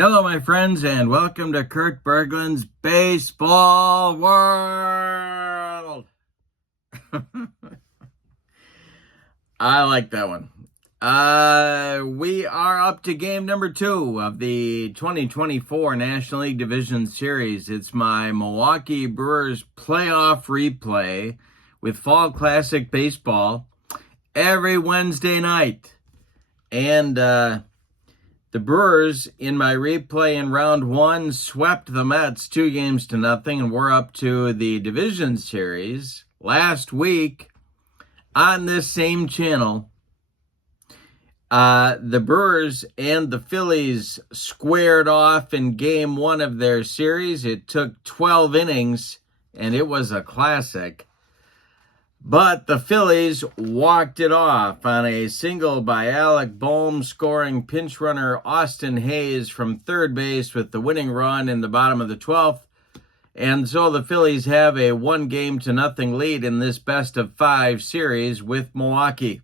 Hello, my friends, and welcome to Kurt Berglund's Baseball World. I like that one. We are up to game number 2 of the 2024 National League Division Series. It's my Milwaukee Brewers playoff replay with Fall Classic Baseball every Wednesday night. And, the Brewers, in my replay in round 1, swept the Mets 2-0, and we're up to the division series. Last week, on this same channel, the Brewers and the Phillies squared off in game 1 of their series. It took 12 innings, and it was a classic. But the Phillies walked it off on a single by Alec Bohm, scoring pinch runner Austin Hayes from third base with the winning run in the bottom of the 12th. And so the Phillies have a 1-0 lead in this best-of-5 series with Milwaukee.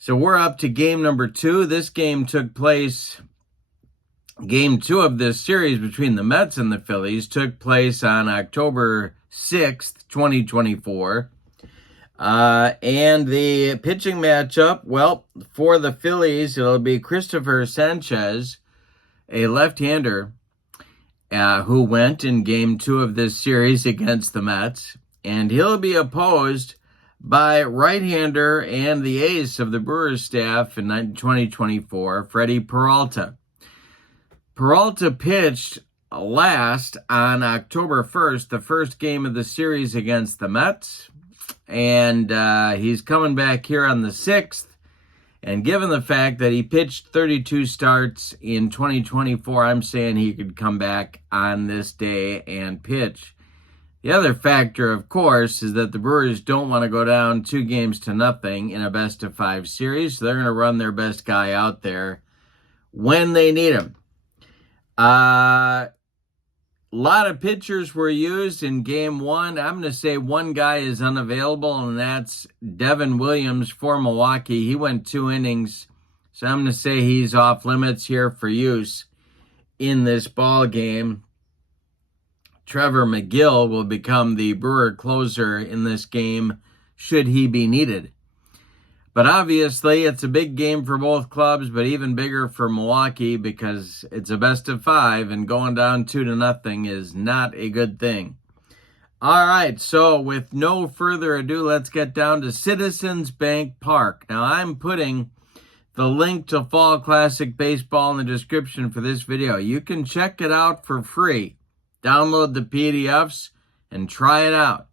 So we're up to game number 2. This game took place, game 2 of this series between the Mets and the Phillies took place on October 6th, 2024. And the pitching matchup, well, for the Phillies, it'll be Christopher Sanchez, a left-hander, who went in game 2 of this series against the Mets. And he'll be opposed by right-hander and the ace of the Brewers staff in 2024, Freddie Peralta. Peralta pitched last on October 1st, the first game of the series against the Mets. And he's coming back here on the 6th. And given the fact that he pitched 32 starts in 2024, I'm saying he could come back on this day and pitch. The other factor, of course, is that the Brewers don't want to go down 2-0 in a best-of-5 series. So they're going to run their best guy out there when they need him. A lot of pitchers were used in game 1. I'm going to say one guy is unavailable, and that's Devin Williams for Milwaukee. He went 2 innings, so I'm going to say he's off limits here for use in this ball game. Trevor McGill will become the Brewer closer in this game should he be needed. But obviously, it's a big game for both clubs, but even bigger for Milwaukee because it's a best-of-5, and going down 2-0 is not a good thing. All right, so with no further ado, let's get down to Citizens Bank Park. Now, I'm putting the link to Fall Classic Baseball in the description for this video. You can check it out for free. Download the PDFs and try it out.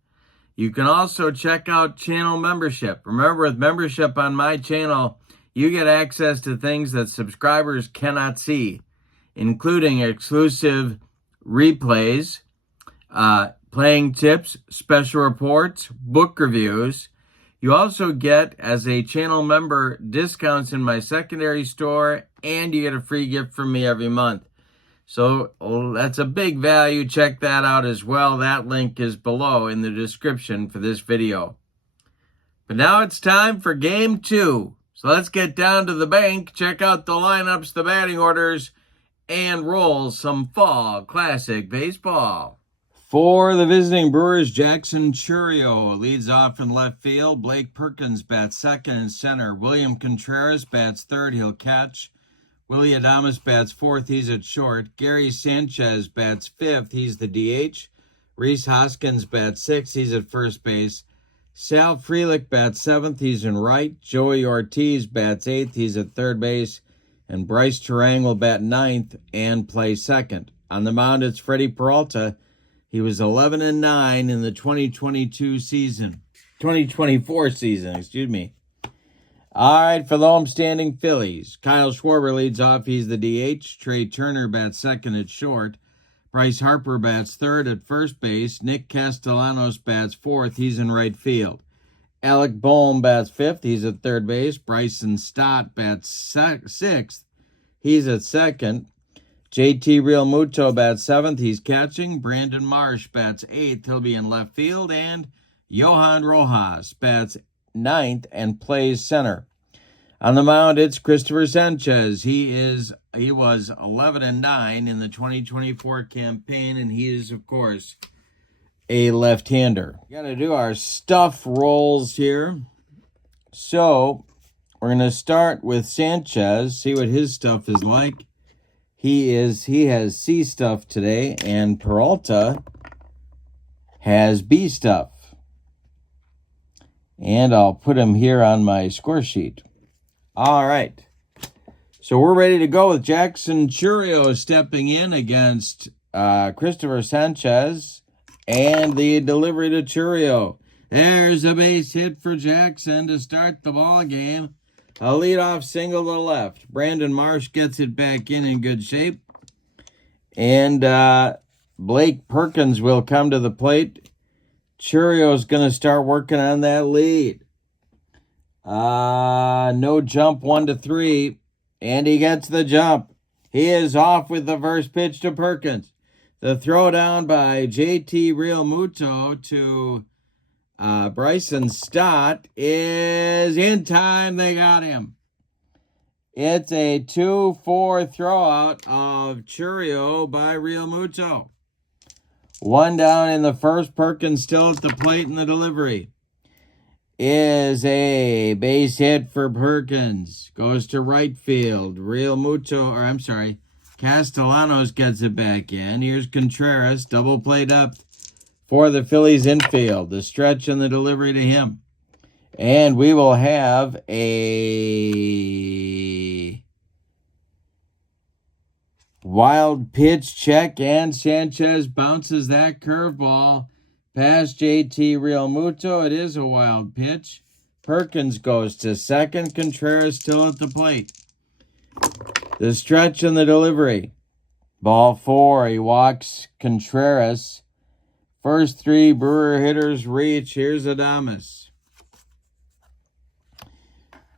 You can also check out channel membership. Remember, with membership on my channel, you get access to things that subscribers cannot see, including exclusive replays, playing tips, special reports, book reviews. You also get, as a channel member, discounts in my secondary store, and you get a free gift from me every month. So that's a big value. Check that out as well. That link is below in the description for this video. But now it's time for game 2. So let's get down to the bank, check out the lineups, the batting orders, and roll some Fall Classic Baseball. For the visiting Brewers, Jackson Chourio leads off in left field. Blake Perkins bats second and center. William Contreras bats third. He'll catch. Willie Adames bats fourth, he's at short. Gary Sanchez bats fifth, he's the DH. Rhys Hoskins bats sixth, he's at first base. Sal Frelick bats seventh, he's in right. Joey Ortiz bats eighth, he's at third base. And Bryce Terang will bat ninth and play second. On the mound, it's Freddie Peralta. He was 11-9 in the 2024 season, excuse me. All right, for the homestanding Phillies, Kyle Schwarber leads off. He's the DH. Trey Turner bats second at short. Bryce Harper bats third at first base. Nick Castellanos bats fourth. He's in right field. Alec Bohm bats fifth. He's at third base. Bryson Stott bats sixth. He's at second. JT Realmuto bats seventh. He's catching. Brandon Marsh bats eighth. He'll be in left field. And Johan Rojas bats ninth and plays center. On the mound, it's Christopher Sanchez. He was 11-9 in the 2024 campaign, and he is, of course, a left-hander. Got to do our stuff rolls here. So we're going to start with Sanchez, see what his stuff is like. He has C stuff today, and Peralta has B stuff. And I'll put him here on my score sheet. All right. So we're ready to go with Jackson Chourio stepping in against Christopher Sanchez. And the delivery to Chourio. There's a base hit for Jackson to start the ball game. A leadoff single to left. Brandon Marsh gets it back in good shape. And Blake Perkins will come to the plate. Chourio's going to start working on that lead. No jump, 1-3. And he gets the jump. He is off with the first pitch to Perkins. The throw down by JT Realmuto to Bryson Stott is in time. They got him. It's a 2-4 throw out of Chourio by Realmuto. One down in the first. Perkins still at the plate in the delivery. Is a base hit for Perkins. Goes to right field. Castellanos gets it back in. Here's Contreras. Double play up for the Phillies infield. The stretch and the delivery to him. And we will have a wild pitch check, and Sanchez bounces that curveball past JT Realmuto. It is a wild pitch. Perkins goes to second. Contreras still at the plate. The stretch and the delivery. Ball 4. He walks Contreras. First 3 Brewer hitters reach. Here's Adames.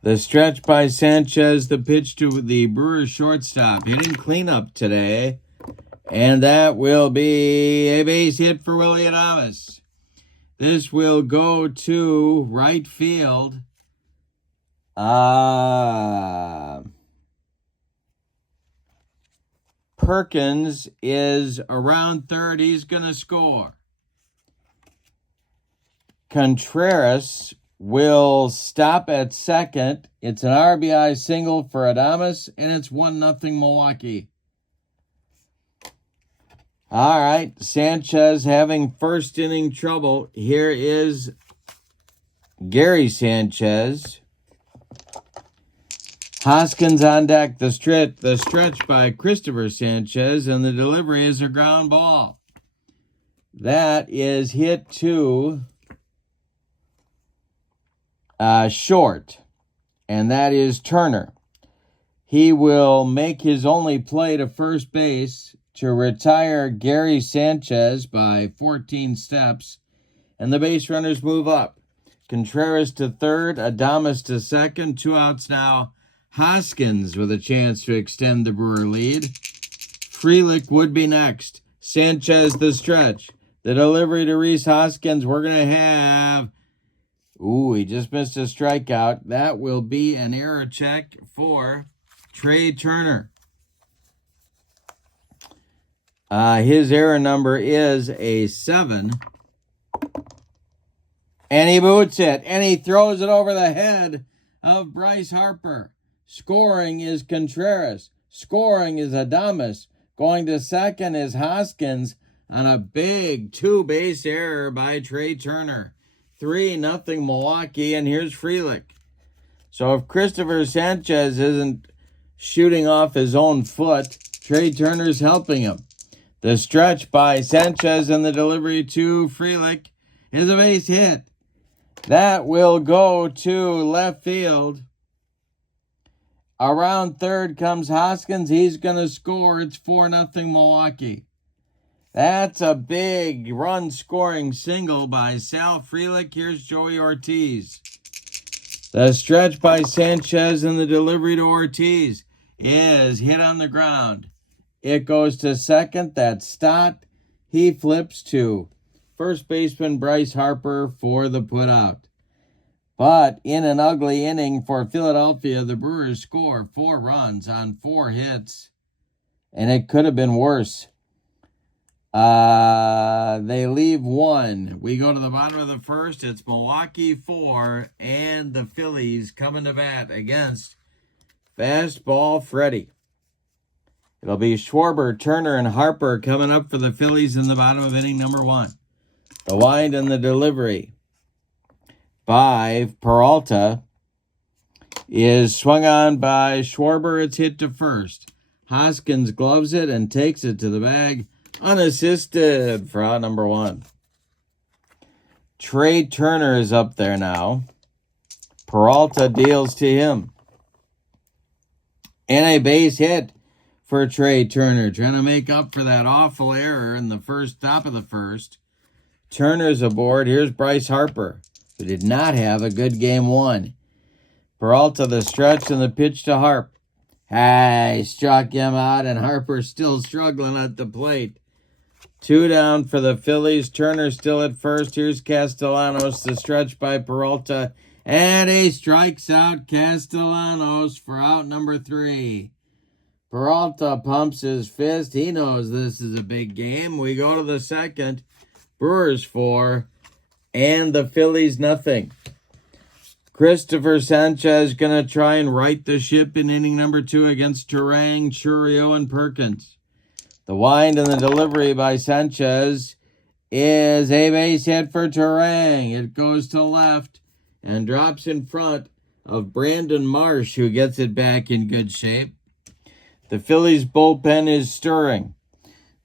The stretch by Sanchez. The pitch to the Brewers shortstop. Hitting cleanup today. And that will be a base hit for Willie Adames. This will go to right field. Perkins is around third. He's going to score. Contreras will stop at second. It's an RBI single for Adames, and it's 1-0 Milwaukee. All right, Sanchez having first inning trouble. Here is Gary Sanchez. Hoskins on deck. The stretch by Christopher Sanchez, and the delivery is a ground ball. That is hit to short, and that is Turner. He will make his only play to first base to retire Gary Sanchez by 14 steps, and the base runners move up. Contreras to third, Adames to second. 2 outs now. Hoskins with a chance to extend the Brewer lead. Frelick would be next. Sanchez the stretch. The delivery to Rhys Hoskins. We're going to have... he just missed a strikeout. That will be an error check for Trey Turner. His error number is a 7. And he boots it. And he throws it over the head of Bryce Harper. Scoring is Contreras. Scoring is Adames. Going to second is Hoskins on a big 2-base error by Trey Turner. 3-0 Milwaukee, and here's Frelick. So if Christopher Sanchez isn't shooting off his own foot, Trey Turner's helping him. The stretch by Sanchez and the delivery to Frelick is a base hit. That will go to left field. Around third comes Hoskins. He's going to score. It's 4-0 Milwaukee. That's a big run-scoring single by Sal Frelick. Here's Joey Ortiz. The stretch by Sanchez and the delivery to Ortiz is hit on the ground. It goes to second. That's Stott. He flips to first baseman Bryce Harper for the putout. But in an ugly inning for Philadelphia, the Brewers score 4 runs on 4 hits, and it could have been worse. They leave 1. We go to the bottom of the first. It's Milwaukee 4 and the Phillies coming to bat against Fastball Freddy. It'll be Schwarber, Turner, and Harper coming up for the Phillies in the bottom of inning number 1. The wind and the delivery by Peralta is swung on by Schwarber. It's hit to first. Hoskins gloves it and takes it to the bag unassisted for out number 1. Trey Turner is up there now. Peralta deals to him. And a base hit for Trey Turner, trying to make up for that awful error in the top of the first. Turner's aboard. Here's Bryce Harper, who did not have a good game 1. Peralta the stretch and the pitch to Harp. He struck him out, and Harper still struggling at the plate. 2 down for the Phillies. Turner still at first. Here's Castellanos, the stretch by Peralta, and he strikes out Castellanos for out number 3. Peralta pumps his fist. He knows this is a big game. We go to the second. Brewers 4 and the Phillies nothing. Christopher Sanchez going to try and right the ship in inning number 2 against Turang, Churio, and Perkins. The wind and the delivery by Sanchez is a base hit for Turang. It goes to left and drops in front of Brandon Marsh, who gets it back in good shape. The Phillies bullpen is stirring.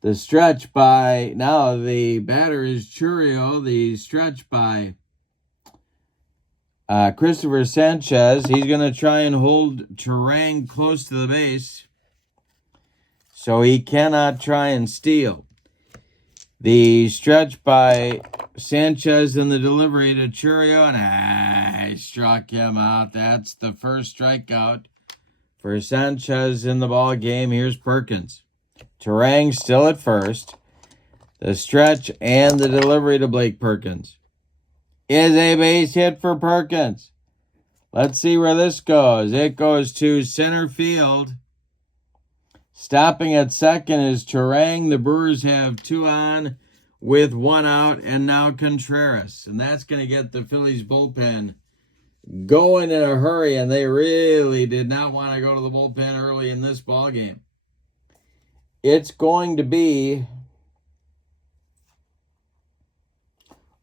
The stretch by, now the batter is Churio. The stretch by Christopher Sanchez. He's going to try and hold Turang close to the base, so he cannot try and steal. The stretch by Sanchez and the delivery to Churio, and he struck him out. That's the first strikeout for Sanchez in the ball game. Here's Perkins. Turang still at first. The stretch and the delivery to Blake Perkins is a base hit for Perkins. Let's see where this goes. It goes to center field. Stopping at second is Turang. The Brewers have 2 on with 1 out, and now Contreras. And that's going to get the Phillies bullpen going in a hurry, and they really did not want to go to the bullpen early in this ball game. It's going to be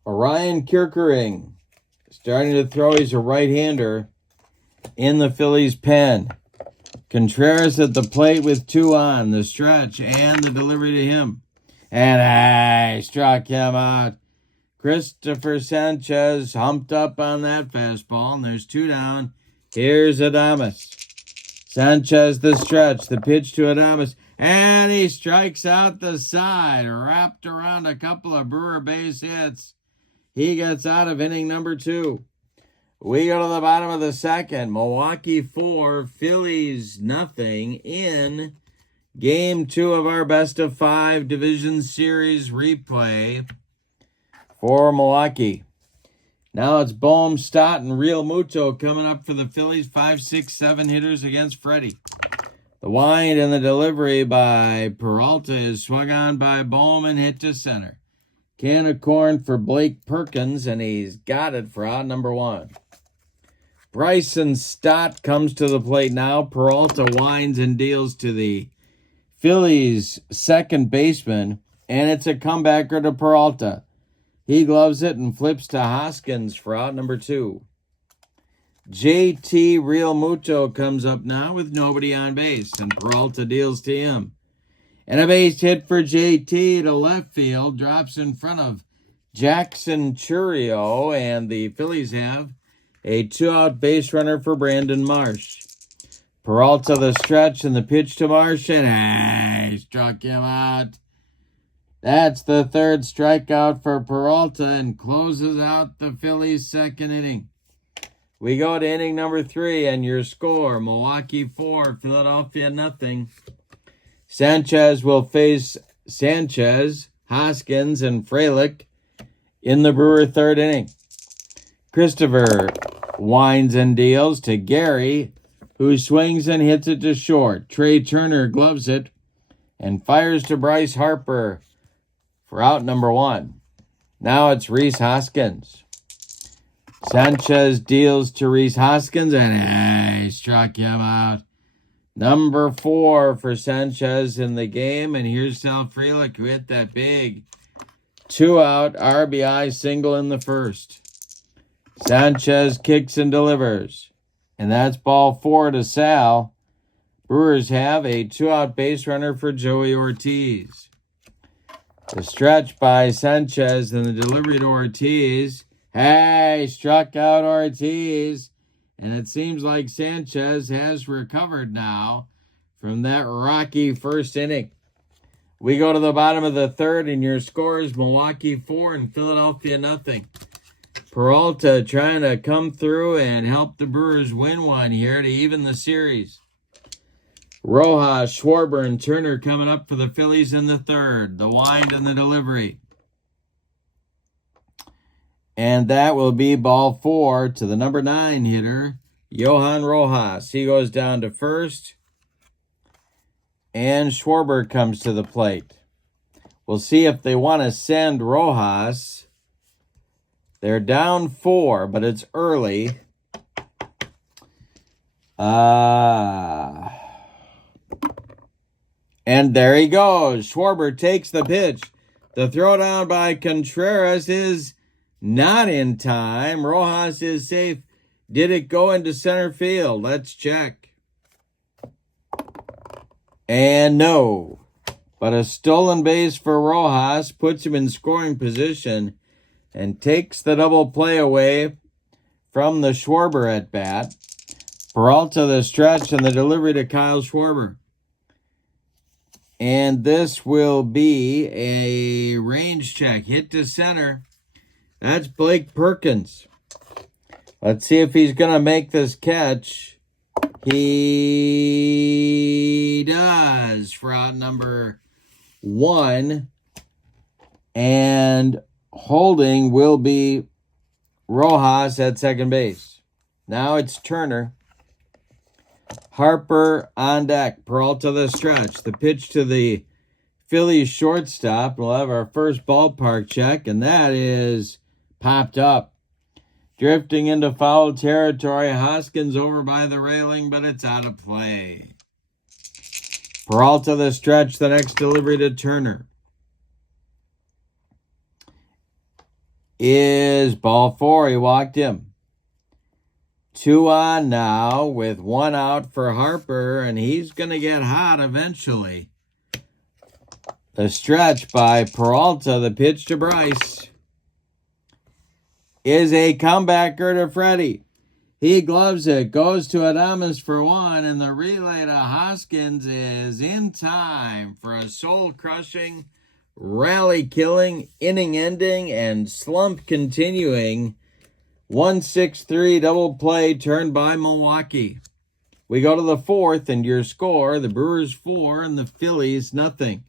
Orion Kierkering starting to throw. He's a right-hander in the Phillies pen. Contreras at the plate with 2 on. The stretch and the delivery to him. And I struck him out. Christopher Sanchez humped up on that fastball, and there's 2 down. Here's Adames. Sanchez the stretch, the pitch to Adames, and he strikes out the side, wrapped around a couple of Brewer base hits. He gets out of inning number 2. We go to the bottom of the second. Milwaukee 4, Phillies nothing in game 2 of our best of 5 division series replay for Milwaukee. Now it's Bohm, Stott, and Real Muto coming up for the Phillies. 5, 6, 7 hitters against Freddie. The wind and the delivery by Peralta is swung on by Bohm and hit to center. Can of corn for Blake Perkins, and he's got it for out number 1. Bryson Stott comes to the plate now. Peralta winds and deals to the Phillies' second baseman, and it's a comebacker to Peralta. He gloves it and flips to Hoskins for out number 2. JT Real Muto comes up now with nobody on base, and Peralta deals to him. And a base hit for JT to left field, drops in front of Jackson Churio, and the Phillies have a 2-out base runner for Brandon Marsh. Peralta the stretch and the pitch to Marsh, and he struck him out. That's the 3rd strikeout for Peralta and closes out the Phillies' second inning. We go to inning number 3, and your score, Milwaukee 4, Philadelphia nothing. Sanchez will face Sanchez, Hoskins, and Frelick in the Brewer 3rd inning. Christopher winds and deals to Gary, who swings and hits it to short. Trey Turner gloves it and fires to Bryce Harper for out number 1. Now it's Rhys Hoskins. Sanchez deals to Rhys Hoskins, and he struck him out. Number 4 for Sanchez in the game, and here's Sal Frelick, who hit that big 2-out RBI single in the first. Sanchez kicks and delivers, and that's ball 4 to Sal. Brewers have a 2-out base runner for Joey Ortiz. The stretch by Sanchez and the delivery to Ortiz. Hey, struck out Ortiz. And it seems like Sanchez has recovered now from that rocky first inning. We go to the bottom of the third, and your score is Milwaukee 4 and Philadelphia nothing. Peralta trying to come through and help the Brewers win one here to even the series. Rojas, Schwarber, and Turner coming up for the Phillies in the third. The wind and the delivery. And that will be ball 4 to the number 9 hitter, Johan Rojas. He goes down to first. And Schwarber comes to the plate. We'll see if they want to send Rojas. They're down 4, but it's early. And there he goes. Schwarber takes the pitch. The throw down by Contreras is not in time. Rojas is safe. Did it go into center field? Let's check. And no. But a stolen base for Rojas puts him in scoring position and takes the double play away from the Schwarber at bat. Peralta the stretch and the delivery to Kyle Schwarber. And this will be a range check. Hit to center. That's Blake Perkins. Let's see if he's going to make this catch. He does for out number 1. And holding will be Rojas at second base. Now it's Turner. Harper on deck. Peralta the stretch. The pitch to the Phillies shortstop. We'll have our first ballpark check, and that is popped up. Drifting into foul territory. Hoskins over by the railing, but it's out of play. Peralta the stretch. The next delivery to Turner is ball 4. He walked him. 2 on now with 1 out for Harper, and he's going to get hot eventually. The stretch by Peralta, the pitch to Bryce, is a comebacker to Freddie. He gloves it, goes to Adames for 1, and the relay to Hoskins is in time for a soul-crushing, rally-killing, inning-ending, and slump-continuing 1-6-3 double play turned by Milwaukee. We go to the fourth, and your score, the Brewers 4 and the Phillies nothing.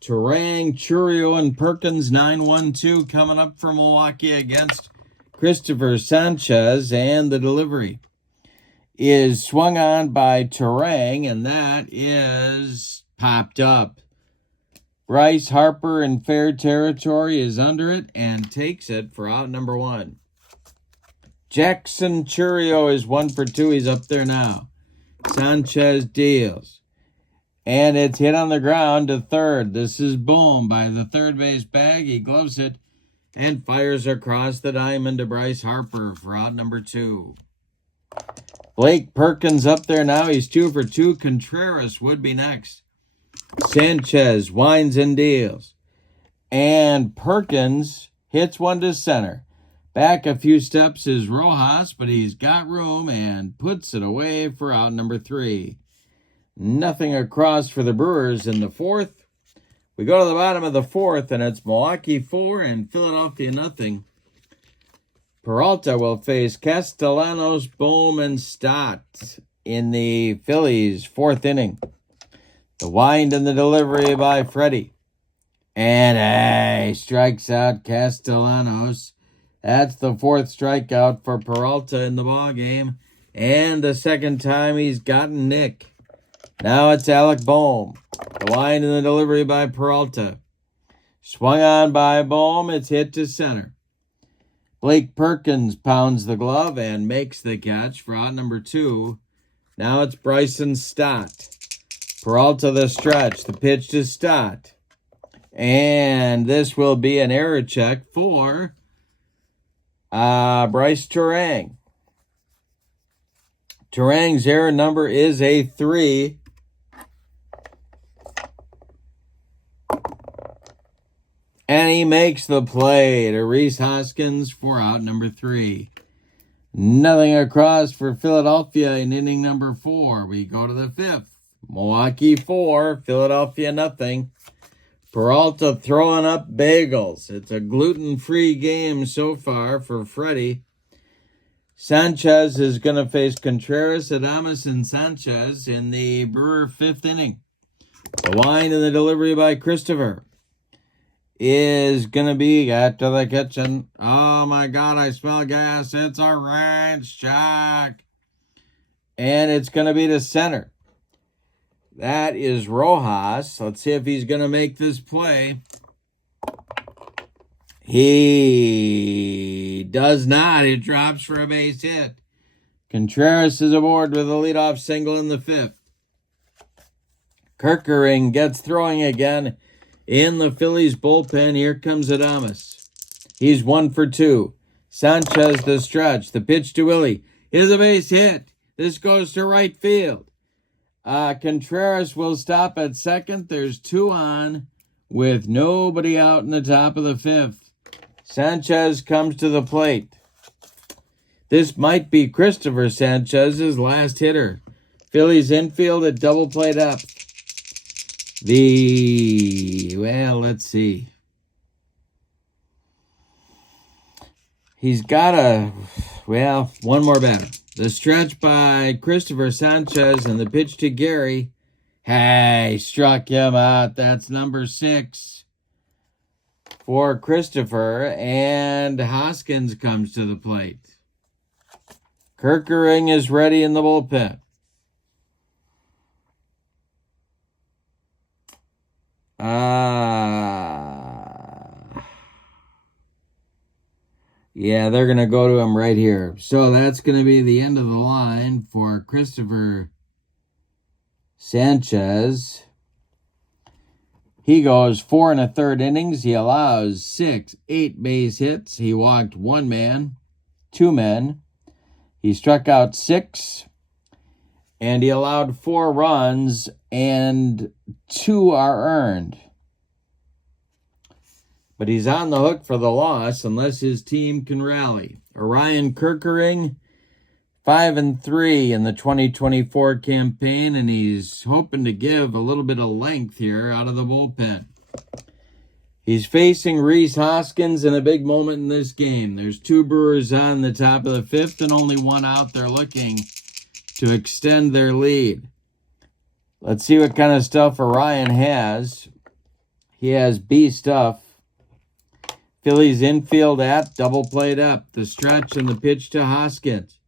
Turang, Churio, and Perkins 9-1-2 coming up for Milwaukee against Christopher Sanchez, and the delivery is swung on by Turang, and that is popped up. Bryce Harper in fair territory is under it and takes it for out number 1. Jackson Churio is 1 for 2. He's up there now. Sanchez deals. And it's hit on the ground to third. This is boom by the third base bag. He gloves it and fires across the diamond to Bryce Harper for out number 2. Blake Perkins up there now. He's 2 for 2. Contreras would be next. Sanchez winds and deals. And Perkins hits one to center. Back a few steps is Rojas, but he's got room and puts it away for out number 3. Nothing across for the Brewers in the fourth. We go to the bottom of the fourth, and it's Milwaukee 4 and Philadelphia nothing. Peralta will face Castellanos, Bohm, and Stott in the Phillies' fourth inning. The wind and the delivery by Freddie. And he strikes out Castellanos That's the fourth strikeout for Peralta in the ballgame, and the second time he's gotten Nick. Now it's Alec Bohm. The line and the delivery by Peralta. Swung on by Bohm. It's hit to center. Blake Perkins pounds the glove and makes the catch for out number 2. Now it's Bryson Stott. Peralta the stretch. The pitch to Stott. And this will be an error check for Bryce Turang. Turang's error number is a 3. And he makes the play to Rhys Hoskins for out number 3. Nothing across for Philadelphia in inning number 4. We go to the 5th. Milwaukee 4, Philadelphia nothing. Peralta throwing up bagels. It's a gluten-free game so far for Freddie. Sanchez is going to face Contreras, Adames, and Sanchez in the Brewer 5th inning. The line and the delivery by Christopher is going to be after the kitchen. Oh my God, I smell gas. It's a ranch jack. And it's going to be to center. That is Rojas. Let's see if he's going to make this play. He does not. It drops for a base hit. Contreras is aboard with a leadoff single in the 5th. Kerkering gets throwing again in the Phillies bullpen. Here comes Adames. He's 1 for 2. Sanchez the stretch. The pitch to Willie is a base hit. This goes to right field. Contreras will stop at second. There's 2 on with nobody out in the top of the 5th. Sanchez comes to the plate. This might be Christopher Sanchez's last hitter. Phillies infield at double play depth. Let's see. He's got one more batter. The stretch by Christopher Sanchez and the pitch to Gary. Hey, struck him out. That's number 6 for Christopher. And Hoskins comes to the plate. Kerkering is ready in the bullpen. Yeah, they're going to go to him right here. So that's going to be the end of the line for Christopher Sanchez. He goes 4 1/3 innings. He allows 8 base hits. He walked 1 man, 2 men. He struck out 6. And he allowed 4 runs, and 2 are earned. But he's on the hook for the loss unless his team can rally. Orion Kerkering, 5-3 in the 2024 campaign, and he's hoping to give a little bit of length here out of the bullpen. He's facing Rhys Hoskins in a big moment in this game. There's 2 Brewers on the top of the 5th and only 1 out there looking to extend their lead. Let's see what kind of stuff Orion has. He has B stuff. Phillies infield at double played up. The stretch and the pitch to Hoskins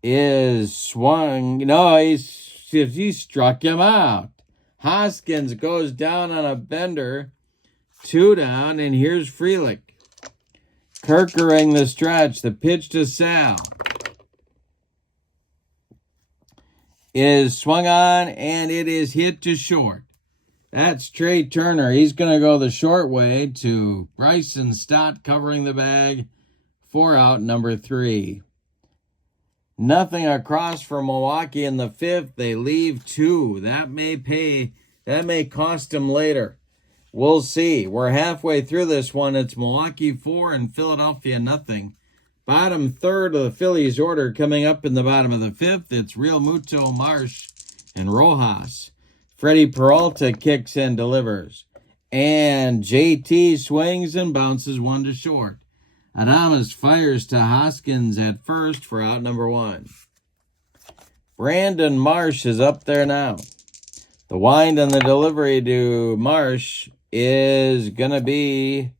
is swung. No, he struck him out. Hoskins goes down on a bender. 2 down, and here's Frelick. Kerkering the stretch. The pitch to Sal is swung on, and it is hit to short. That's Trey Turner. He's going to go the short way to Bryson Stott covering the bag for out number 3. Nothing across for Milwaukee in the 5th. They leave 2. That may cost them later. We'll see. We're halfway through this one. It's Milwaukee 4 and Philadelphia nothing. Bottom third of the Phillies order coming up in the bottom of the 5th. It's Real Muto, Marsh, and Rojas. Freddie Peralta kicks and delivers. And JT swings and bounces 1 to short. Adames fires to Hoskins at first for out number 1. Brandon Marsh is up there now. The wind and the delivery to Marsh is going to be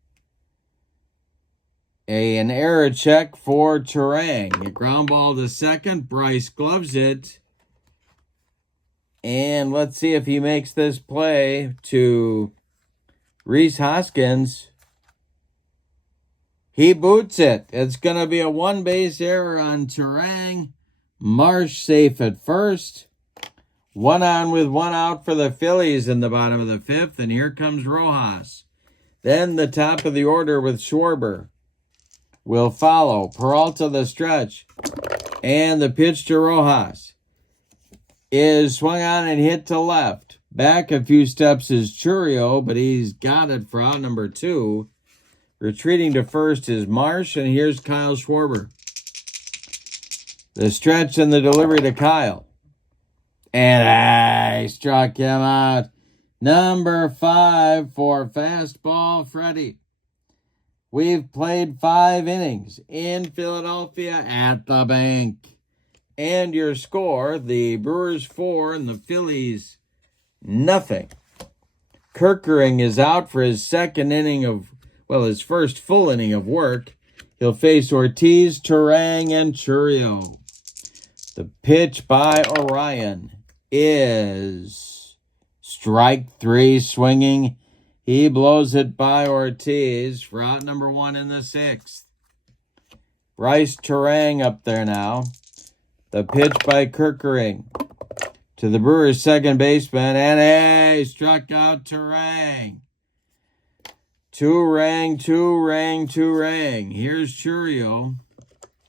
An error check for Turang. A ground ball to second. Bryce gloves it. And let's see if he makes this play to Rhys Hoskins. He boots it. It's going to be a one-base error on Turang. Marsh safe at first. One on with one out for the Phillies in the bottom of the fifth. And here comes Rojas. Then the top of the order with Schwarber will follow. Peralta the stretch. And the pitch to Rojas is swung on and hit to left. Back a few steps is Churio, but he's got it for out number 2. Retreating to first is Marsh, and here's Kyle Schwarber. The stretch and the delivery to Kyle. And I struck him out. Number 5 for fastball Freddie. We've played 5 innings in Philadelphia at the bank. And your score, the Brewers 4 and the Phillies nothing. Kerkering is out for his second inning of, his first full inning of work. He'll face Ortiz, Turang, and Churio. The pitch by Orion is strike 3 swinging. He blows it by Ortiz for out number 1 in the 6th. Bryce Turang up there now. The pitch by Kerkering to the Brewers' second baseman, and he struck out Turang. Turang. Here's Churio.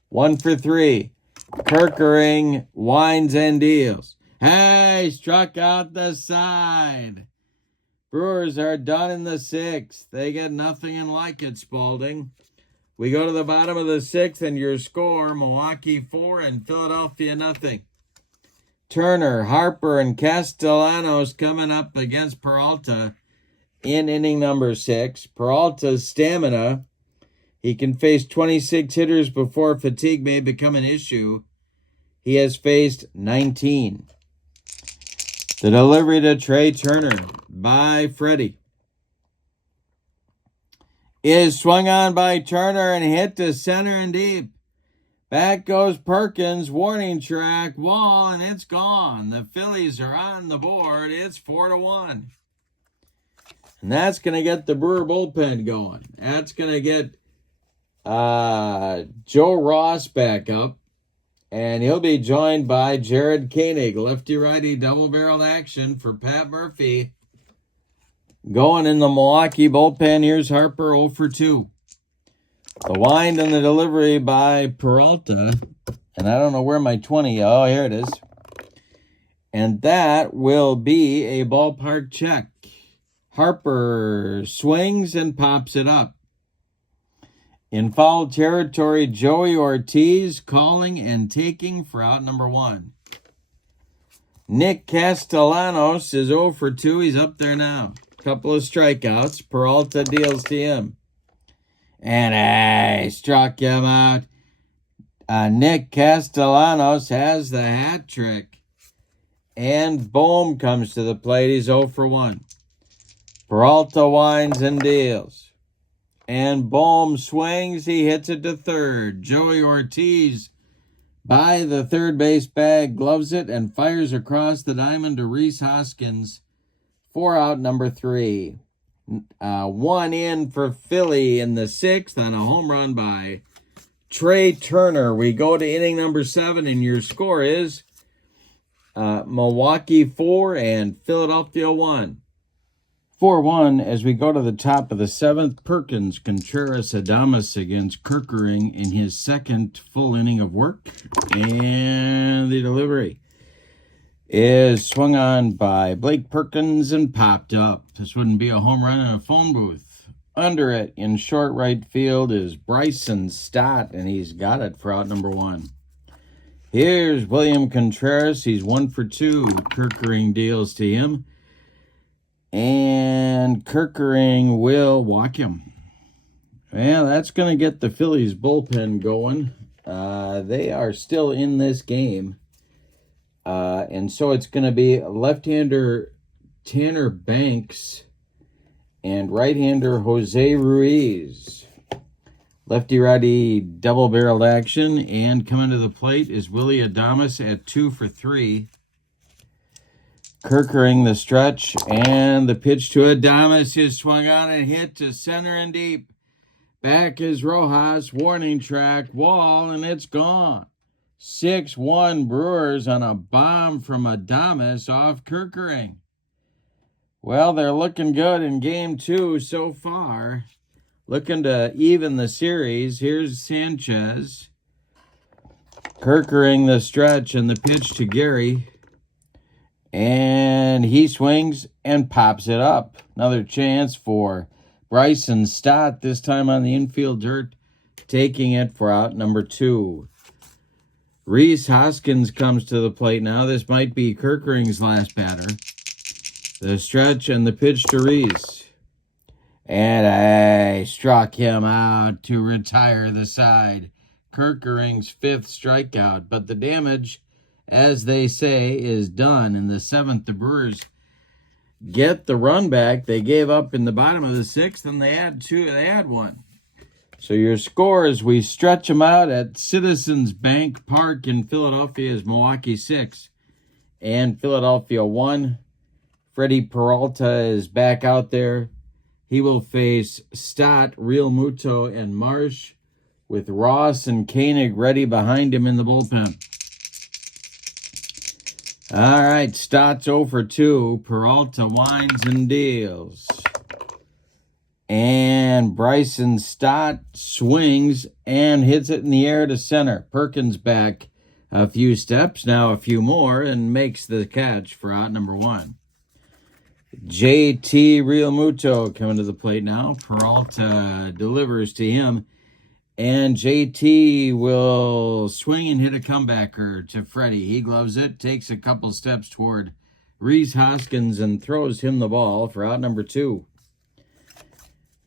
1 for 3. Kerkering winds and deals. Hey, struck out the side. Brewers are done in the 6th. They get nothing and like it, Spalding. We go to the bottom of the 6th, and your score, Milwaukee 4 and Philadelphia nothing. Turner, Harper, and Castellanos coming up against Peralta in inning number 6. Peralta's stamina. He can face 26 hitters before fatigue may become an issue. He has faced 19. The delivery to Trey Turner by Freddie is swung on by Turner and hit to center and deep. Back goes Perkins, warning track, wall, and it's gone. The Phillies are on the board. It's 4-1. And that's going to get the Brewer bullpen going. That's going to get Joe Ross back up. And he'll be joined by Jared Koenig. Lefty-righty double-barreled action for Pat Murphy. Going in the Milwaukee bullpen, here's Harper 0 for 2. The wind and the delivery by Peralta. And I don't know where my 20, oh, here it is. And that will be a ballpark check. Harper swings and pops it up. In foul territory, Joey Ortiz calling and taking for out number 1. Nick Castellanos is 0 for 2. He's up there now. Couple of strikeouts. Peralta deals to him. And I struck him out. Nick Castellanos has the hat trick. And Bohm comes to the plate. He's 0 for 1. Peralta winds and deals. And Bohm swings. He hits it to third. Joey Ortiz by the third base bag, gloves it, and fires across the diamond to Rhys Hoskins for out number 3. 1 in for Philly in the 6th on a home run by Trey Turner. We go to inning number 7, and your score is Milwaukee 4 and Philadelphia 1. 4-1 as we go to the top of the 7th. Perkins, Contreras, Adames against Kerkering in his second full inning of work. And the delivery is swung on by Blake Perkins and popped up. This wouldn't be a home run in a phone booth. Under it in short right field is Bryson Stott, and he's got it for out number 1. Here's William Contreras. He's 1 for 2. Kerkering deals to him. And Kerkering will walk him. Well, that's going to get the Phillies bullpen going. They are still in this game. And so it's going to be left-hander Tanner Banks and right-hander Jose Ruiz. Lefty-righty double-barreled action. And coming to the plate is Willie Adames at 2 for 3. Kerkering the stretch, and the pitch to Adames is swung on and hit to center and deep. Back is Rojas, warning track, wall, and it's gone. 6-1 Brewers on a bomb from Adames off Kerkering. Well, they're looking good in Game 2 so far. Looking to even the series. Here's Sanchez. Kerkering the stretch and the pitch to Gary. And he swings and pops it up. Another chance for Bryson Stott, this time on the infield dirt, taking it for out number 2. Rhys Hoskins comes to the plate now. This might be Kerkering's last batter. The stretch and the pitch to Rhys. And I struck him out to retire the side. Kerkering's 5th strikeout, but the damage, as they say, is done. In the 7th, the Brewers get the run back they gave up in the bottom of the 6th, and they had one. So your scores, we stretch them out at Citizens Bank Park in Philadelphia is Milwaukee 6 and Philadelphia 1. Freddie Peralta is back out there. He will face Stott, Real Muto, and Marsh, with Ross and Koenig ready behind him in the bullpen. All right, Stott's 0 for 2. Peralta winds and deals. And Bryson Stott swings and hits it in the air to center. Perkins back a few steps, now a few more, and makes the catch for out number 1. JT Realmuto coming to the plate now. Peralta delivers to him. And JT will swing and hit a comebacker to Freddie. He gloves it, takes a couple steps toward Rhys Hoskins, and throws him the ball for out number 2.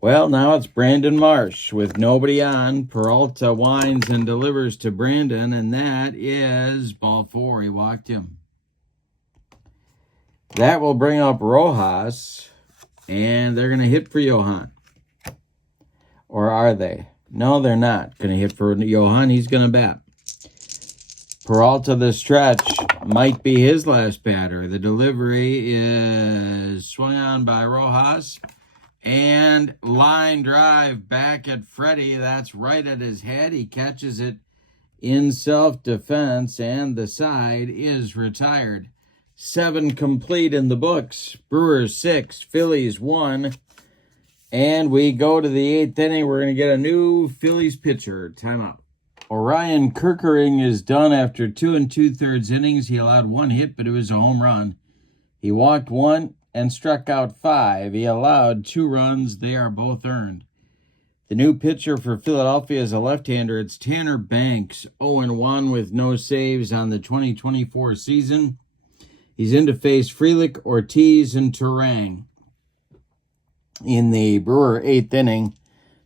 Well, now it's Brandon Marsh with nobody on. Peralta winds and delivers to Brandon, and that is ball 4. He walked him. That will bring up Rojas, and they're going to hit for Johan. Or are they? No, they're not going to hit for Johan. He's going to bat. Peralta, the stretch, might be his last batter. The delivery is swung on by Rojas. And line drive back at Freddie. That's right at his head. He catches it in self-defense, and the side is retired. 7 complete in the books. Brewers 6, Phillies 1. And we go to the 8th inning. We're going to get a new Phillies pitcher. Timeout. Orion Kerkering is done after 2 2/3 innings. He allowed 1 hit, but it was a home run. He walked 1 and struck out 5. He allowed 2 runs. They are both earned. The new pitcher for Philadelphia is a left-hander. It's Tanner Banks, 0-1 with no saves on the 2024 season. He's in to face Frelick, Ortiz, and Turang in the Brewer 8th inning.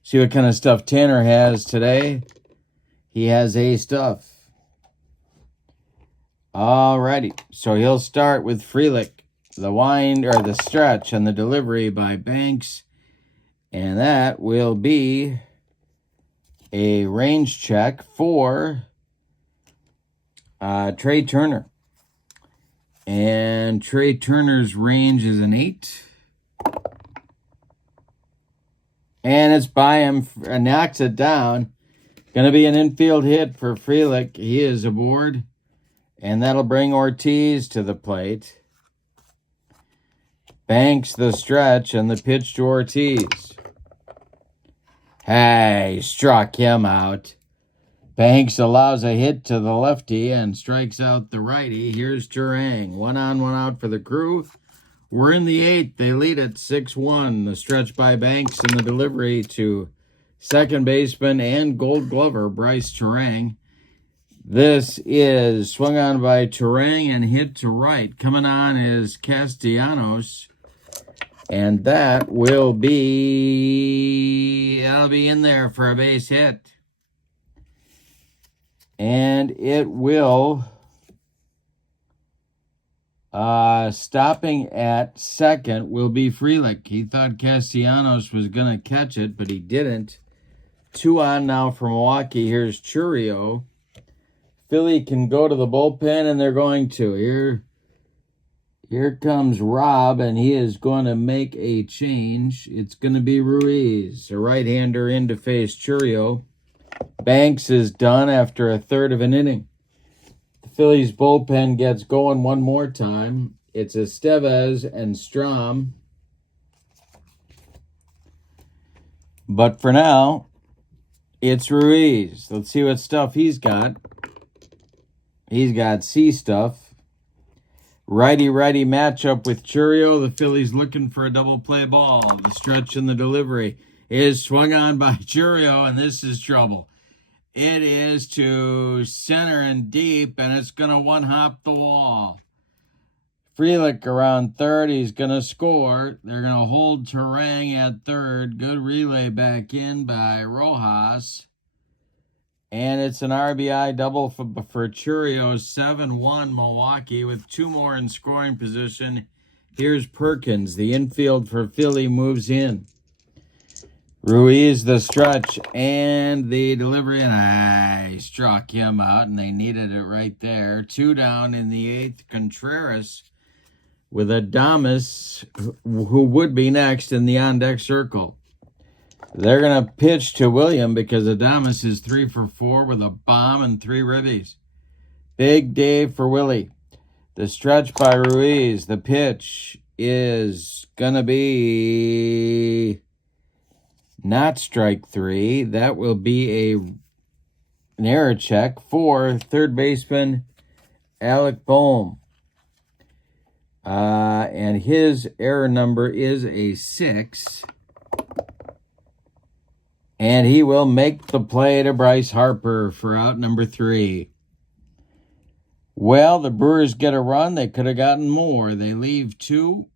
See what kind of stuff Tanner has today. He has A stuff. Alrighty, so he'll start with Frelick. The wind, or the stretch, and the delivery by Banks. And that will be a range check for Trey Turner. And Trey Turner's range is an 8. And it's by him, knocks it down. Going to be an infield hit for Frelick. He is aboard. And that'll bring Ortiz to the plate. Banks the stretch and the pitch to Ortiz. Hey, struck him out. Banks allows a hit to the lefty and strikes out the righty. Here's Turang. 1 on, 1 out for the Crew. We're in the 8th. They lead at 6-1. The stretch by Banks and the delivery to second baseman and Gold Glover Bryce Turang. This is swung on by Turang and hit to right. Coming on is Castellanos. And that will be, that'll be in there for a base hit. And it will, stopping at second will be Frelick. He thought Castellanos was going to catch it, but he didn't. 2 on now for Milwaukee. Here's Churio. Philly can go to the bullpen, and they're going to. Here comes Rob, and he is going to make a change. It's going to be Ruiz, a right-hander in to face Churio. Banks is done after a third of an inning. The Phillies bullpen gets going one more time. It's Estevez and Strom. But for now, it's Ruiz. Let's see what stuff he's got. He's got C stuff. Righty-righty matchup with Churio. The Phillies looking for a double play ball. The stretch and the delivery is swung on by Churio, and this is trouble. It is to center and deep, and it's going to one-hop the wall. Frelick around third. He's going to score. They're going to hold Terang at third. Good relay back in by Rojas. And it's an RBI double for Churio. 7-1 Milwaukee with 2 more in scoring position. Here's Perkins. The infield for Philly moves in. Ruiz the stretch and the delivery, and I struck him out, and they needed it right there. 2 down in the 8th. Contreras with Adames, who would be next in the on-deck circle. They're going to pitch to William because Adames is 3 for 4 with a bomb and 3 ribbies. Big day for Willie. The stretch by Ruiz. The pitch is going to be not strike 3. That will be an error check for third baseman Alec Boehm. And his error number is a 6. And he will make the play to Bryce Harper for out number 3. Well, the Brewers get a run. They could have gotten more. They leave 2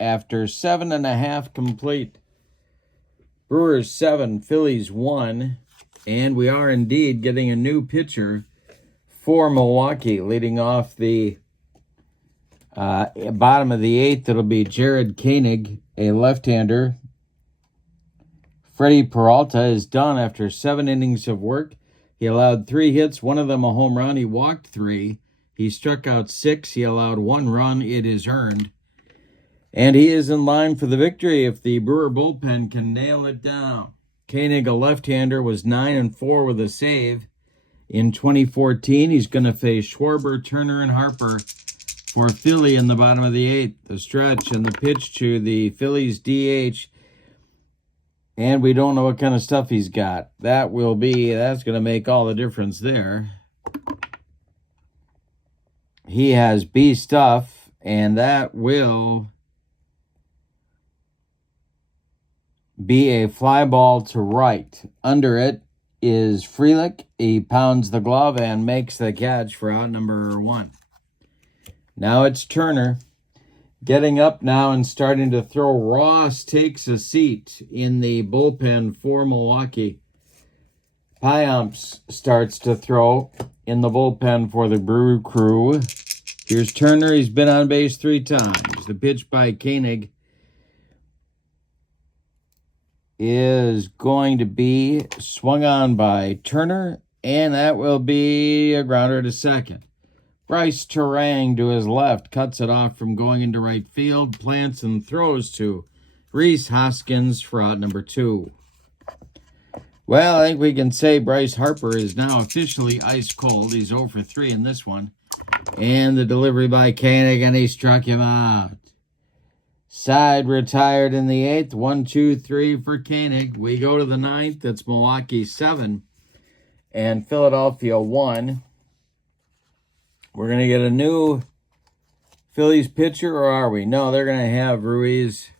after 7.5 complete. Brewers 7, Phillies 1. And we are indeed getting a new pitcher for Milwaukee. Leading off the bottom of the 8th, it'll be Jared Koenig, a left-hander. Freddie Peralta is done after 7 innings of work. He allowed 3 hits, one of them a home run. He walked 3. He struck out 6. He allowed 1 run. It is earned. And he is in line for the victory if the Brewer bullpen can nail it down. Koenig, a left-hander, was 9-4 with a save. In 2014, he's going to face Schwarber, Turner, and Harper for Philly in the bottom of the 8th. The stretch and the pitch to the Phillies DH. And we don't know what kind of stuff he's got. That's going to make all the difference there. He has B stuff, and that will be a fly ball to right. Under it is Frelick. He pounds the glove and makes the catch for out number 1. Now it's Turner. Getting up now and starting to throw. Ross takes a seat in the bullpen for Milwaukee. Payamps starts to throw in the bullpen for the Brew Crew. Here's Turner. He's been on base 3 times. The pitch by Koenig is going to be swung on by Turner, and that will be a grounder to second. Bryce Terang to his left cuts it off from going into right field, plants and throws to Rhys Hoskins for out number 2. Well, I think we can say Bryce Harper is now officially ice cold. He's 0 for 3 in this one. And the delivery by Koenig, and he struck him out. Side retired in the 8th. 1, 2, 3 for Koenig. We go to the 9th. It's Milwaukee 7 and Philadelphia 1. We're going to get a new Phillies pitcher, or are we? No, they're going to have Ruiz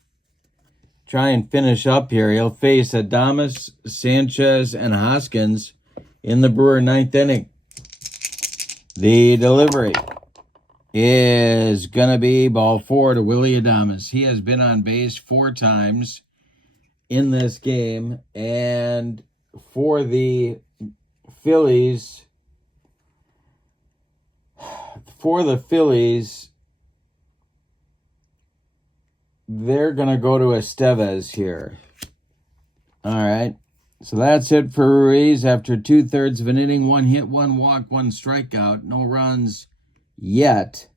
try and finish up here. He'll face Adames, Sanchez, and Hoskins in the Brewer 9th inning. The delivery is going to be ball 4 to Willie Adames. He has been on base 4 times in this game. And for the Phillies, they're going to go to Estevez here. All right. So that's it for Ruiz after 2/3 of an inning. 1 hit, 1 walk, 1 strikeout. No runs yet.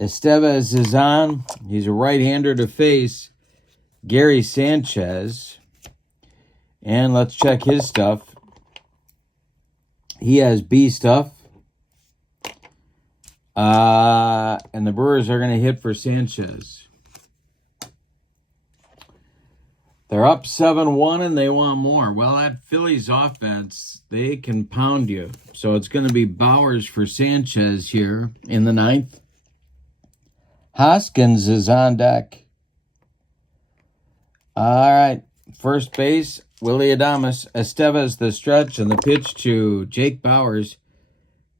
Estevez is on. He's a right-hander to face Gary Sanchez. And let's check his stuff. He has B stuff. And the Brewers are going to hit for Sanchez. They're up 7-1 and they want more. Well, that Phillies offense, they can pound you. So it's going to be Bowers for Sanchez here in the 9th. Hoskins is on deck. All right. First base, Willie Adames. Estevez the stretch, and the pitch to Jake Bowers.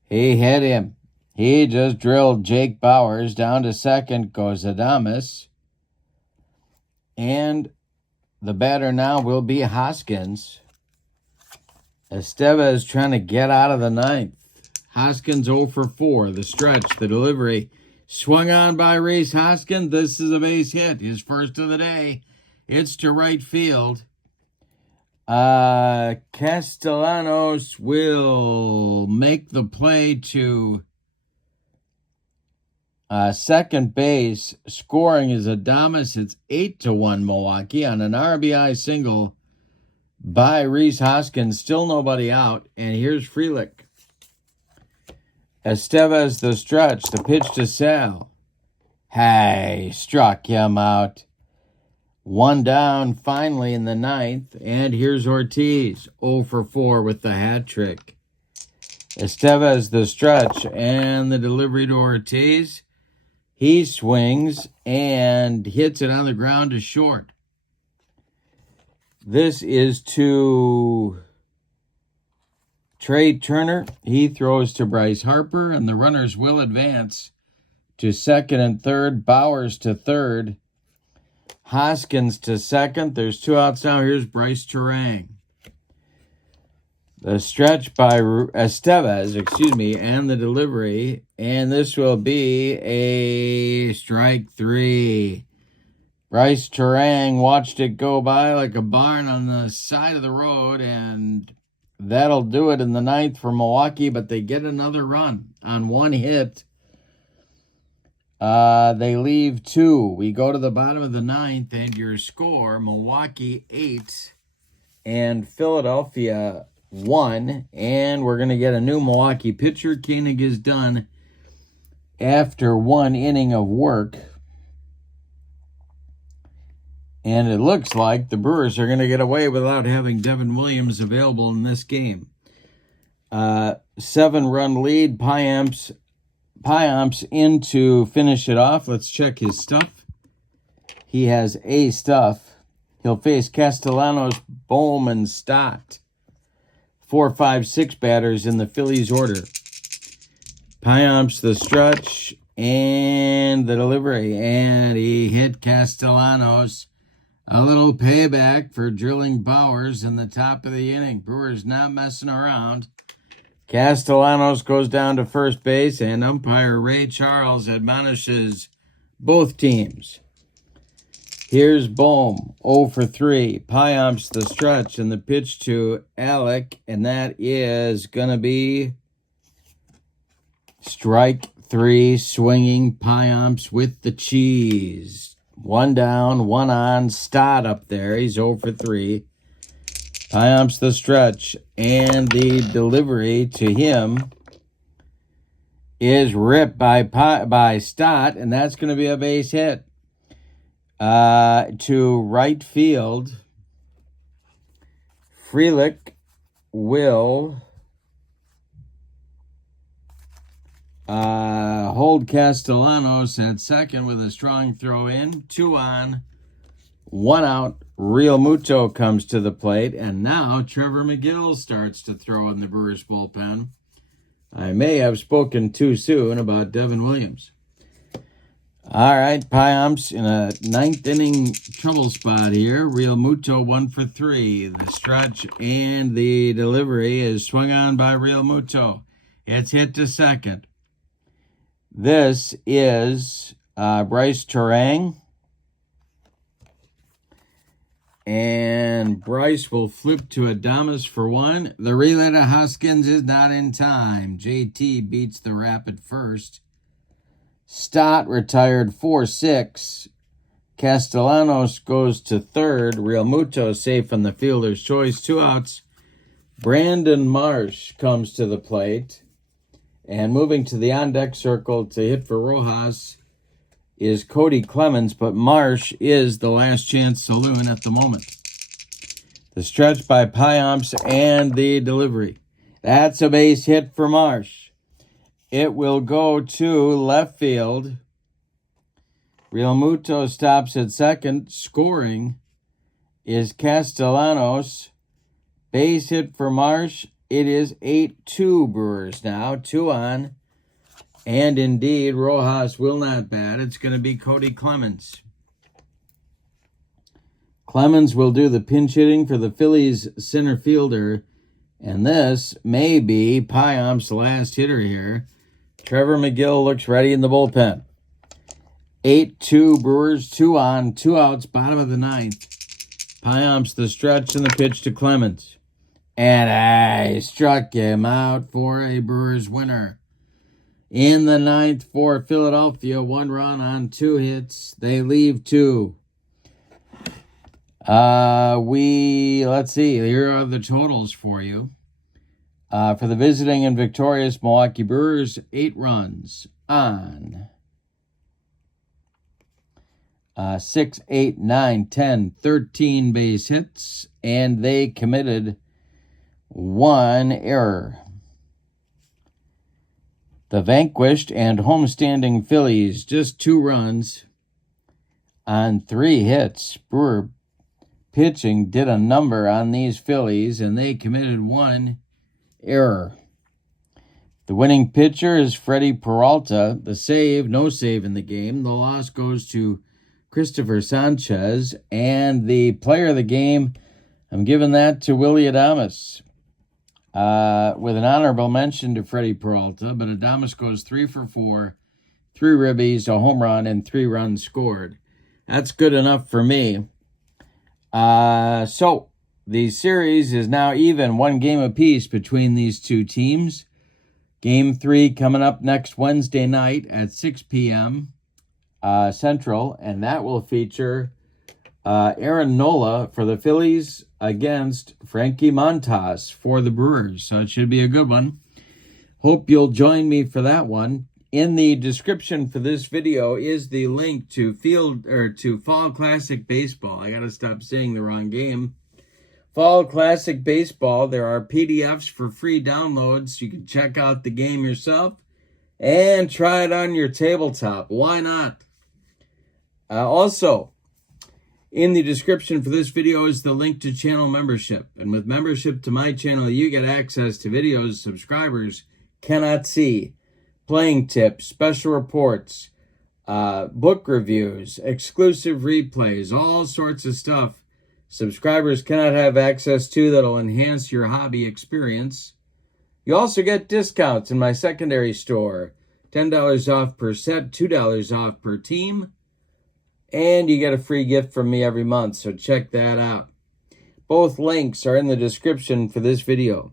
He hit him. He just drilled Jake Bowers. Down to second goes Adames. And the batter now will be Hoskins. Estevez trying to get out of the 9th. Hoskins 0 for 4. The stretch, the delivery. Swung on by Rhys Hoskins. This is a base hit. His first of the day. It's to right field. Castellanos will make the play to second base. Scoring is Adames. It's 8-1 Milwaukee on an RBI single by Rhys Hoskins. Still nobody out. And here's Frelick. Estevez the stretch. The pitch to Sal. Hey, struck him out. 1 down finally in the 9th. And here's Ortiz. 0 for 4 with the hat trick. Estevez the stretch and the delivery to Ortiz. He swings and hits it on the ground to short. This is to Trey Turner. He throws to Bryce Harper, and the runners will advance to second and third. Bowers to third. Hoskins to second. There's 2 outs now. Here's Bryce Turang. The stretch by Estevez, and the delivery. And this will be a strike 3. Bryce Turang watched it go by like a barn on the side of the road, and that'll do it in the 9th for Milwaukee, but they get another run on 1 hit. They leave 2. We go to the bottom of the 9th, and your score, Milwaukee 8 and Philadelphia 1. And we're going to get a new Milwaukee pitcher. Koenig is done after 1 inning of work. And it looks like the Brewers are going to get away without having Devin Williams available in this game. 7-run lead. Payamps in to finish it off. Let's check his stuff. He has A stuff. He'll face Castellanos, Bohm, and Stott. 4, 5, 6 batters in the Phillies order. Payamps the stretch and the delivery. And he hit Castellanos. A little payback for drilling Bowers in the top of the inning. Brewers not messing around. Castellanos goes down to first base, and umpire Ray Charles admonishes both teams. Here's Bohm, 0 for 3. Payamps the stretch, and the pitch to Alec, and that is going to be strike 3, swinging Payamps with the cheese. 1 down, 1 on. Stott up there. He's 0 for 3. Payamps the stretch, and the delivery to him is ripped by Stott, and that's going to be a base hit. To right field, Frelick will hold Castellanos at second with a strong throw in. 2 on, 1 out. Real Muto comes to the plate, and now Trevor McGill starts to throw in the Brewers bullpen. I may have spoken too soon about Devin Williams. All right, Payamps in a 9th inning trouble spot here. Real Muto 1 for 3. The stretch and the delivery is swung on by Real Muto. It's hit to second. This is Bryce Turang. And Bryce will flip to Adames for one. The relay to Hoskins is not in time. JT beats the Rapid first. Stott retired 4-6. Castellanos goes to third. Real Muto safe on the fielder's choice. 2 outs. Brandon Marsh comes to the plate. And moving to the on-deck circle to hit for Rojas is Cody Clemens, but Marsh is the last chance saloon at the moment. The stretch by Payamps and the delivery. That's a base hit for Marsh. It will go to left field. Real Muto stops at second. Scoring is Castellanos. Base hit for Marsh. It is 8-2 Brewers now. 2 on. And indeed, Rojas will not bat. It's going to be Cody Clemens. Clemens will do the pinch hitting for the Phillies center fielder. And this may be Payamps' last hitter here. Trevor McGill looks ready in the bullpen. 8-2 Brewers, 2 on, 2 outs, bottom of the ninth. Payamps the stretch and the pitch to Clemens. And I struck him out for a Brewers winner. In the ninth for Philadelphia, 1 run on 2 hits. They leave 2. Let's see. Here are the totals for you. For the visiting and victorious Milwaukee Brewers, 8 runs on 6, 8, 9, 10, 13 base hits, and they committed 1 error. The vanquished and homestanding Phillies, just 2 runs on 3 hits. Brewer pitching did a number on these Phillies, and they committed 1 error. The winning pitcher is Freddie Peralta. The save, no save in the game. The loss goes to Christopher Sanchez. And the player of the game, I'm giving that to Willy Adames. With an honorable mention to Freddie Peralta, but Adames goes 3 for 4, 3 ribbies, a home run, and 3 runs scored. That's good enough for me. So the series is now even, 1 game apiece between these 2 teams. Game 3 coming up next Wednesday night at 6 p.m. Central, and that will feature Aaron Nola for the Phillies against Frankie Montas for the Brewers. So it should be a good one. Hope you'll join me for that one. In the description for this video is the link to Fall Classic Baseball. I got to stop saying the wrong game. Fall Classic Baseball. There are PDFs for free downloads. You can check out the game yourself and try it on your tabletop. Why not? Also, in the description for this video is the link to channel membership. And with membership to my channel, you get access to videos subscribers cannot see. Playing tips, special reports, book reviews, exclusive replays, all sorts of stuff subscribers cannot have access to that'll enhance your hobby experience. You also get discounts in my secondary store. $10 off per set, $2 off per team. And you get a free gift from me every month, so check that out. Both links are in the description for this video.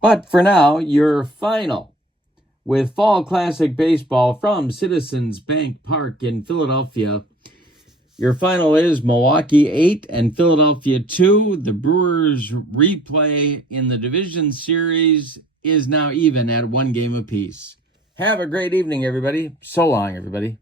But for now, your final with Fall Classic Baseball from Citizens Bank Park in Philadelphia. Your final is Milwaukee 8 and Philadelphia 2. The Brewers replay in the division series is now even at 1 game apiece. Have a great evening, everybody. So long, everybody.